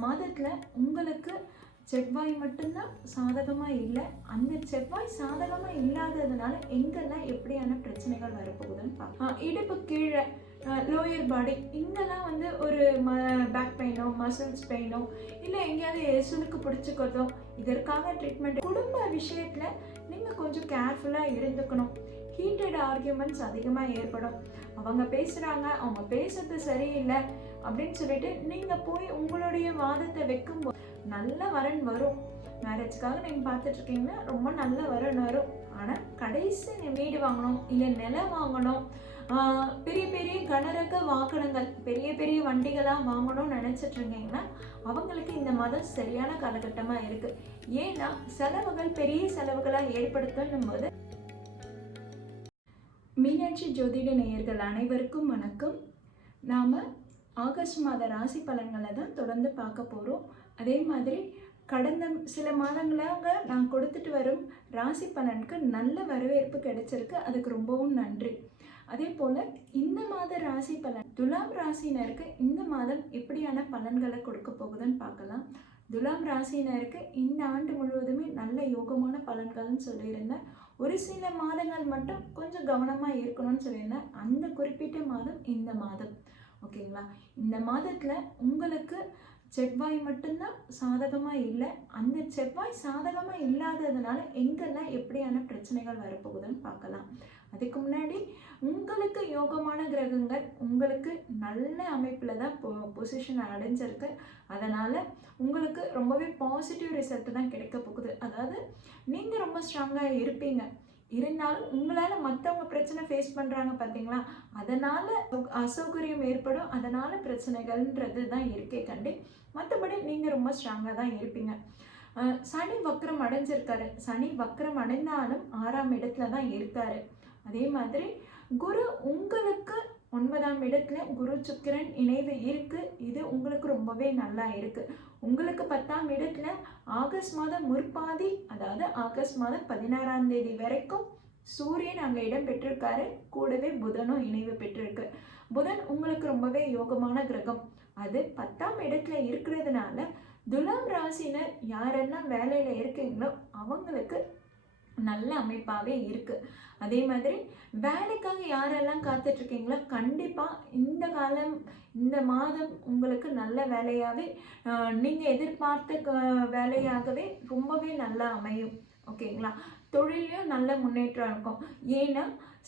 மாதத்தில் உங்களுக்கு செவ்வாய் மட்டும்தான் சாதகமாக இல்லை அந்த செவ்வாய் சாதகமாக இல்லாததுனால எங்கெல்லாம் எப்படியான பிரச்சனைகள் வரப்போகுதுன்னு பார்க்கலாம் இடுப்பு கீழே லோயர் பாடி இங்கெல்லாம் வந்து ஒரு ம பேக் பெயினோ மசில்ஸ் பெயினோ இல்லை எங்கேயாவது சுளுக்கு பிடிச்சிக்கிறதோ இதற்காக ட்ரீட்மெண்ட் குடும்ப விஷயத்தில் நீங்கள் கொஞ்சம் கேர்ஃபுல்லாக இருந்துக்கணும். ஹீட்டட் ஆர்கியூமெண்ட்ஸ் அதிகமாக ஏற்படும். அவங்க பேசுகிறாங்க அவங்க பேசுறது சரியில்லை அப்படின்னு சொல்லிட்டு நீங்கள் போய் உங்களுடைய வாதத்தை வைக்கும்போது நல்ல வரன் வரும். மேரேஜ்க்காக நீங்கள் பார்த்துட்ருக்கீங்கன்னா ரொம்ப நல்ல வரன் வரும். ஆனால் கடைசி நீ வீடு வாங்கணும் இல்லை நிலம் வாங்கணும் பெரிய பெரிய கனரக வாகனங்கள் பெரிய பெரிய வண்டிகளாக வாங்கணும்னு நினச்சிட்டு இருக்கீங்கன்னா அவங்களுக்கு இந்த மாதம் சரியான காலகட்டமாக இருக்குது ஏன்னா செலவுகள் பெரிய செலவுகளாக ஏற்படுத்தும் போது மீனாட்சி ஜோதிட நேயர்கள் அனைவருக்கும் வணக்கம். நாம் ஆகஸ்ட் மாத ராசி பலன்களை தான் தொடர்ந்து பார்க்க போகிறோம் அதே மாதிரி கடந்த சில மாதங்களாக நான் கொடுத்துட்டு வரும் ராசி பலனுக்கு நல்ல வரவேற்பு கிடைச்சிருக்கு. அதுக்கு ரொம்பவும் நன்றி. அதே போல் இந்த மாத ராசி பலன் துலாம் ராசினருக்கு இந்த மாதம் எப்படியான பலன்களை கொடுக்க போகுதுன்னு பார்க்கலாம். துலாம் ராசினருக்கு இந்த ஆண்டு முழுவதுமே நல்ல யோகமான பலன்கள்னு சொல்லியிருந்தேன். ஒரு சில மாதங்கள் மட்டும் கொஞ்சம் கவனமாக இருக்கணும்னு சொல்லியிருந்தேன். அந்த குறிப்பிட்ட மாதம் இந்த மாதம். ஓகேங்களா? இந்த மாதத்தில் உங்களுக்கு செவ்வாய் மட்டும்தான் சாதகமாக இல்லை. அந்த செவ்வாய் சாதகமாக இல்லாததுனால எங்கெல்லாம் எப்படியான பிரச்சனைகள் வரப்போகுதுன்னு பார்க்கலாம். அதுக்கு முன்னாடி உங்களுக்கு யோகமான கிரகங்கள் உங்களுக்கு நல்ல அமைப்பில் தான் பொ பொசிஷன் அடைஞ்சிருக்கு. அதனால் உங்களுக்கு ரொம்பவே பாசிட்டிவ் ரிசல்ட் தான் கிடைக்க போகுது. அதாவது நீங்கள் ரொம்ப ஸ்ட்ராங்காக இருப்பீங்க. இருந்தாலும் உங்களால் மற்றவங்க பிரச்சனை ஃபேஸ் பண்ணுறாங்க பார்த்தீங்களா அதனால் அசௌகரியம் ஏற்படும். அதனால் பிரச்சனைகள்ன்றது தான் இருக்கே கண்டு மற்றபடி நீங்கள் ரொம்ப ஸ்ட்ராங்காக தான் இருப்பீங்க. சனி வக்ரம் அடைஞ்சிருக்காரு. சனி வக்ரம் அடைந்தாலும் ஆறாம் இடத்துல தான் இருக்காரு. அதே மாதிரி குரு உங்களுக்கு ஒன்பதாம் இடத்துல குரு சுக்கிரன் இணைவு இருக்கு. இது உங்களுக்கு ரொம்பவே நல்லா இருக்கு. உங்களுக்கு பத்தாம் இடத்துல ஆகஸ்ட் மாதம் முற்பாதி அதாவது ஆகஸ்ட் மாதம் பதினாறாம் தேதி வரைக்கும் சூரியன் அங்கே இடம் பெற்றிருக்காரு. கூடவே புதனும் இணைவு பெற்றிருக்கு. புதன் உங்களுக்கு ரொம்பவே யோகமான கிரகம். அது பத்தாம் இடத்துல இருக்கிறதுனால துலாம் ராசினர் யாரெல்லாம் வேலையில் இருக்கீங்களோ அவங்களுக்கு நல்ல அமைப்பாகவே இருக்குது அதே மாதிரி வேலைக்காக யாரெல்லாம் காத்துட்ருக்கீங்களோ கண்டிப்பாக இந்த காலம் இந்த மாதம் உங்களுக்கு நல்ல வேலையாகவே நீங்கள் எதிர்பார்த்த க- வேலையாகவே ரொம்பவே நல்லா அமையும். ஓகேங்களா? தொழிலையும் நல்ல முன்னேற்றம் இருக்கும். ஏன்னா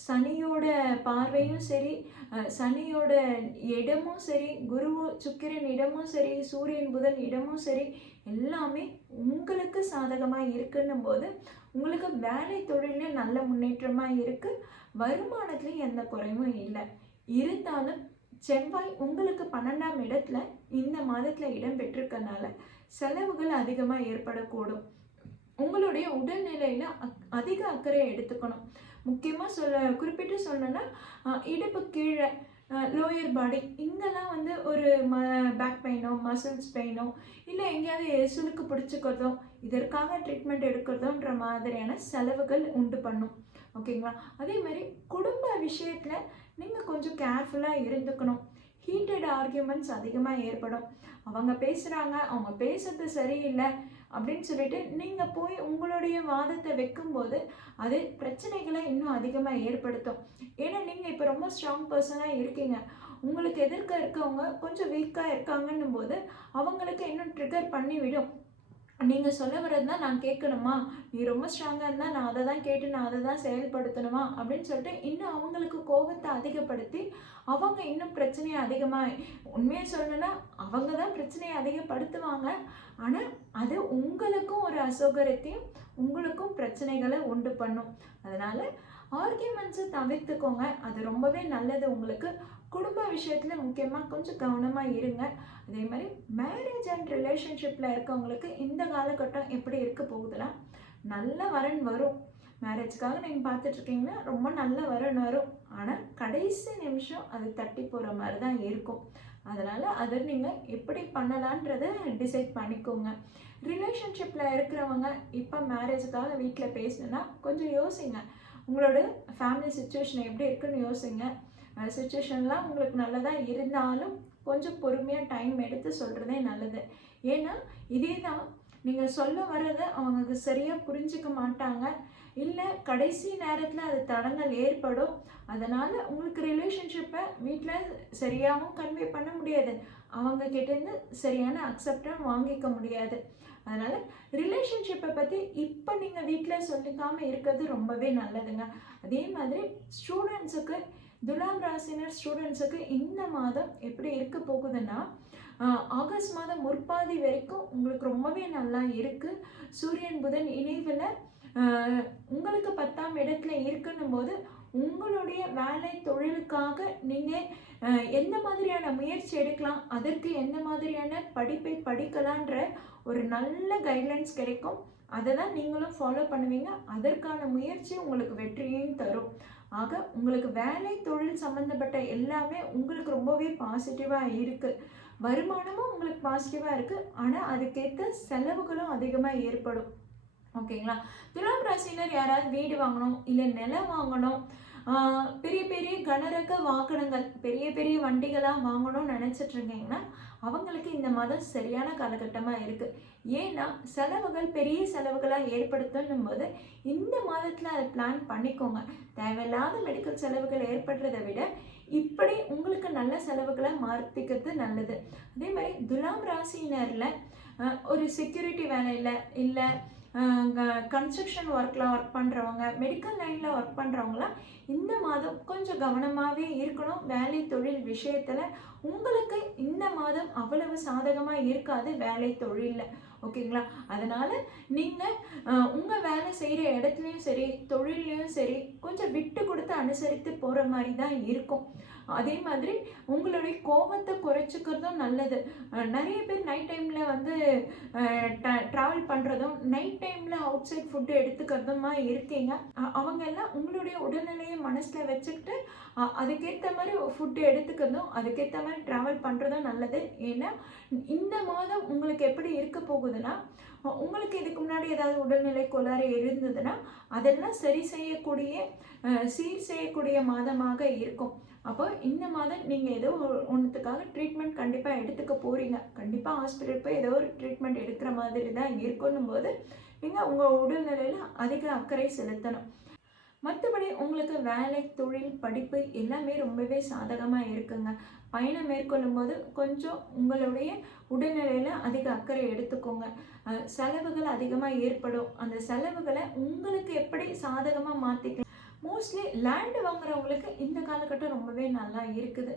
சனியோட பார்வையும் சரி சனியோட இடமும் சரி குரு சுக்கிரன் இடமும் சரி சூரியன் புதன் இடமும் சரி எல்லாமே உங்களுக்கு சாதகமாக இருக்குன்னும் போது உங்களுக்கு வேலை தொழிலில் நல்ல முன்னேற்றமாக இருக்குது வருமானத்துலேயும் எந்த குறைவும் இல்லை. இருந்தாலும் செவ்வாய் உங்களுக்கு பன்னெண்டாம் இடத்துல இந்த மாதத்தில் இடம் பெற்றிருக்கனால செலவுகள் அதிகமாக ஏற்படக்கூடும். உங்களுடைய உடல்நிலையில் அதிக அக்கறை எடுத்துக்கணும். முக்கியமாக சொல்ல குறிப்பிட்டு சொல்லணும்னா இடுப்பு கீழே லோயர் பாடி இங்கெல்லாம் வந்து ஒரு ம பேக் பெயினோ மசில்ஸ் பெயினோ இல்லை எங்கேயாவது சுழுக்கு பிடிச்சிக்கிறதோ இதற்காக ட்ரீட்மெண்ட் எடுக்கிறதோன்ற மாதிரியான செலவுகள் உண்டு பண்ணும். ஓகேங்களா அதே மாதிரி குடும்ப விஷயத்தில் நீங்கள் கொஞ்சம் கேர்ஃபுல்லாக இருந்துக்கணும். ஹீட்டட் ஆர்கியூமெண்ட்ஸ் அதிகமாக ஏற்படும். அவங்க பேசுகிறாங்க அவங்க பேசுறது சரியில்லை. அப்படின்னு சொல்லிட்டு நீங்கள் போய் உங்களுடைய வாதத்தை வைக்கும்போது அது பிரச்சனைகளை இன்னும் அதிகமாக ஏற்படுத்தும். ஏன்னா நீங்கள் இப்போ ரொம்ப ஸ்ட்ராங் பர்சனாக இருக்கீங்க. உங்களுக்கு எதிர்க்க இருக்கவங்க கொஞ்சம் வீக்காக இருக்காங்கன்னும் போது அவங்களுக்கு இன்னும் ட்ரிகர் பண்ணிவிடும். நீங்கள் சொல்ல வர்றது தான் நான் கேட்கணுமா? நீ ரொம்ப ஸ்ட்ராங்காக இருந்தால் நான் அதை தான் கேட்டு நான் அதை தான் செயல்படுத்தணுமா? அப்படின்னு சொல்லிட்டு இன்னும் அவங்களுக்கு கோபத்தை அதிகப்படுத்தி அவங்க இன்னும் பிரச்சனையை அதிகமாக உண்மையை சொல்லணும்னா அவங்க தான் பிரச்சனையை அதிகப்படுத்துவாங்க. ஆனால் அது உங்களுக்கும் ஒரு அசௌகரியத்தையும் உங்களுக்கும் பிரச்சனைகளை உண்டு பண்ணும். அதனால் ஆர்கியூமெண்ட்ஸை தவிர்த்துக்கோங்க. அது ரொம்பவே நல்லது உங்களுக்கு. குடும்ப விஷயத்தில் முக்கியமாக கொஞ்சம் கவனமாக இருங்க. அதே மாதிரி மேரேஜ் அண்ட் ரிலேஷன்ஷிப்பில் இருக்கவங்களுக்கு இந்த காலகட்டம் எப்படி இருக்க போகுதுன்னா நல்ல வரன் வரும். மேரேஜ்க்காக நீங்கள் பார்த்துட்ருக்கீங்கன்னா ரொம்ப நல்ல வரன் வரும். ஆனால் கடைசி நிமிஷம் அது தட்டி போகிற மாதிரி தான் இருக்கும். அதனால் அதை நீங்கள் எப்படி பண்ணலான்றதை டிசைட் பண்ணிக்கோங்க. ரிலேஷன்ஷிப்பில் இருக்கிறவங்க இப்போ மேரேஜுக்காக வீட்டில் பேசணுன்னா கொஞ்சம் யோசிங்க. உங்களோட ஃபேமிலி சுச்சுவேஷன் எப்படி இருக்குன்னு யோசிங்க. சுச்சுவேஷன்லாம் உங்களுக்கு நல்லதாக இருந்தாலும் கொஞ்சம் பொறுமையாக டைம் எடுத்து சொல்கிறதே நல்லது. ஏன்னா இதே தான் நீங்கள் சொல்ல வர்றதை அவங்க சரியாக புரிஞ்சுக்க மாட்டாங்க. இல்லை கடைசி நேரத்தில் அது தடங்கள் ஏற்படும். அதனால் உங்களுக்கு ரிலேஷன்ஷிப்பை வீட்டில் சரியாகவும் கன்வே பண்ண முடியாது. அவங்க கிட்டேருந்து சரியான அக்செப்டும் வாங்கிக்க முடியாது. அதனால் ரிலேஷன்ஷிப்பை பற்றி இப்போ நீங்கள் வீட்டில் சொல்லிக்காமல் இருக்கிறது ரொம்பவே நல்லதுங்க. அதே மாதிரி ஸ்டூடெண்ட்ஸுக்கு துலாம் ராசினர் ஸ்டூடெண்ட்ஸுக்கு இந்த மாதம் எப்படி இருக்க போகுதுன்னா ஆகஸ்ட் மாதம் முற்பாதி வரைக்கும் உங்களுக்கு ரொம்பவே நல்லா இருக்குது சூரியன் புதன் இணைவில் உங்களுக்கு பத்தாம் இடத்துல இருக்குன்னும் போது உங்களுடைய வேலை தொழிலுக்காக நீங்கள் எந்த மாதிரியான முயற்சி எடுக்கலாம் அதற்கு எந்த மாதிரியான படிப்பை படிக்கலான்ற ஒரு நல்ல கைட்லைன்ஸ் கிடைக்கும். அதை தான் நீங்களும் ஃபாலோ பண்ணுவீங்க. அதற்கான முயற்சி உங்களுக்கு வெற்றியையும் தரும். ஆக உங்களுக்கு வேலை தொழில் சம்மந்தப்பட்ட எல்லாமே உங்களுக்கு ரொம்பவே பாசிட்டிவாக இருக்குது வருமானமும் உங்களுக்கு பாசிட்டிவாக இருக்குது ஆனால் அதுக்கேற்ற செலவுகளும் அதிகமாக ஏற்படும். ஓகேங்களா துலாம் ராசினர் யாராவது வீடு வாங்கணும் இல்லை நிலம் வாங்கணும் பெரிய பெரிய கனரக வாகனங்கள் பெரிய பெரிய வண்டிகளாக வாங்கணும்னு நினச்சிட்டு இருக்கீங்கன்னா அவங்களுக்கு இந்த மாதம் சரியான காலகட்டமாக இருக்குது ஏன்னா செலவுகள் பெரிய செலவுகளாக ஏற்படுத்தணும் போது இந்த மாதத்தில் அதை பிளான் பண்ணிக்கோங்க. தேவையில்லாத மெடிக்கல் செலவுகள் ஏற்படுறதை விட இப்படி உங்களுக்கு நல்ல செலவுகளை மாற்றிக்கிறது நல்லது. அதே மாதிரி துலாம் ராசினரில் ஒரு செக்யூரிட்டி வேலையில் இல்லை கன்ஸ்ட்ரக்ஷன் ஒர்க்கில் ஒர்க் பண்ணுறவங்க மெடிக்கல் லைனில் ஒர்க் பண்ணுறவங்களாம் இந்த மாதம் கொஞ்சம் கவனமாகவே இருக்கணும். வேலை தொழில் விஷயத்தில் உங்களுக்கு இந்த மாதம் அவ்வளவு சாதகமாக இருக்காது வேலை தொழிலில். ஓகேங்களா? அதனால் நீங்கள் உங்கள் வேலை செய்கிற இடத்துலையும் சரி தொழில்லையும் சரி கொஞ்சம் விட்டு கொடுத்து அனுசரித்து போகிற மாதிரி தான் இருக்கும். அதே மாதிரி உங்களுடைய கோபத்தை குறைச்சிக்கிறதும் நல்லது. நிறைய பேர் நைட் டைமில் வந்து ட்ராவல் பண்ணுறதும் நைட் டைமில் அவுட் சைட் ஃபுட்டு எடுத்துக்கிறதுமா இருக்கீங்க. அவங்க எல்லாம் உங்களுடைய உடல்நிலையை மனசில் வச்சுக்கிட்டு அதுக்கேற்ற மாதிரி ஃபுட்டு எடுத்துக்கிறதும் அதுக்கேற்ற மாதிரி ட்ராவல் பண்ணுறதும் நல்லது. ஏன்னா இந்த மாதம் உங்களுக்கு எப்படி இருக்க போகுதுன்னா உங்களுக்கு இதுக்கு முன்னாடி ஏதாவது உடல்நிலை கோளாறு இருந்ததுன்னா அதெல்லாம் சரி செய்யக்கூடிய சீர் செய்யக்கூடிய மாதமாக இருக்கும். அப்போ இந்த மாதம் நீங்கள் ஏதோ ஒன்றுத்துக்காக ட்ரீட்மெண்ட் கண்டிப்பாக எடுத்துக்க போகிறீங்க கண்டிப்பாக ஹாஸ்பிட்டல் போய் ஏதோ ஒரு ட்ரீட்மெண்ட் எடுக்கிற மாதிரி தான் இருக்கணும் போது நீங்கள் உங்கள் உடல்நிலையில் அதிக அக்கறை செலுத்தணும். மற்றபடி உங்களுக்கு வேலை தொழில் படிப்பு எல்லாமே ரொம்பவே சாதகமாக இருக்குங்க. பயணம் மேற்கொள்ளும் போது கொஞ்சம் உங்களுடைய உடல்நிலையில் அதிக அக்கறை எடுத்துக்கோங்க. செலவுகள் அதிகமாக ஏற்படும். அந்த செலவுகளை உங்களுக்கு எப்படி சாதகமாக மாற்றிக்கலாம் மோஸ்ட்லி லேண்டு வாங்குறவங்களுக்கு இந்த காலகட்டம் ரொம்பவே நல்லா இருக்குது.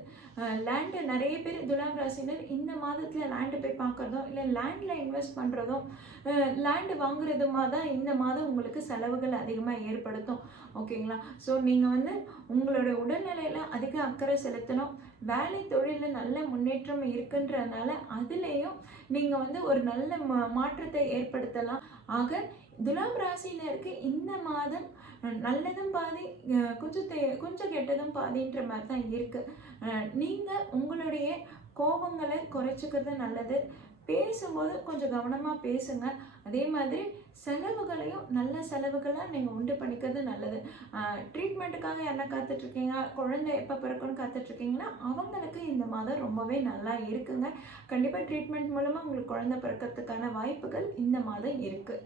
லேண்டு நிறைய பேர் துலாம் ராசினர் இந்த மாதத்தில் லேண்டு போய் பார்க்குறதும் இல்லை லேண்டில் இன்வெஸ்ட் பண்ணுறதும் லேண்டு வாங்குறதுமா தான் இந்த மாதம் உங்களுக்கு செலவுகள் அதிகமாக ஏற்படுத்தும். ஓகேங்களா ஸோ நீங்கள் வந்து உங்களோட உடல்நிலையில் அதிக அக்கறை செலுத்தணும். வேலை தொழிலில் நல்ல முன்னேற்றம் இருக்குன்றதுனால அதுலேயும் நீங்கள் வந்து ஒரு நல்ல மா மாற்றத்தை ஏற்படுத்தலாம். ஆக துலாம் ராசினருக்கு இந்த மாதம் நல்லதும் பாதி கொஞ்சம் தே கொஞ்சம் கெட்டதும் பாதின்ற மாதிரி தான் இருக்குது நீங்கள் உங்களுடைய கோபங்களை குறைச்சிக்கிறது நல்லது. பேசும்போது கொஞ்சம் கவனமாக பேசுங்க அதே மாதிரி செலவுகளையும் நல்ல செலவுகளாக நீங்கள் உண்டு பண்ணிக்கிறது நல்லது. ட்ரீட்மெண்ட்டுக்காக என்ன காத்துட்ருக்கீங்க குழந்தை எப்போ பிறக்கும்னு காத்துட்ருக்கீங்கன்னா அவங்களுக்கு இந்த மாதம் ரொம்பவே நல்லா இருக்குங்க. கண்டிப்பாக ட்ரீட்மெண்ட் மூலமாக உங்களுக்கு குழந்தை பிறக்கிறதுக்கான வாய்ப்புகள் இந்த மாதம் இருக்குது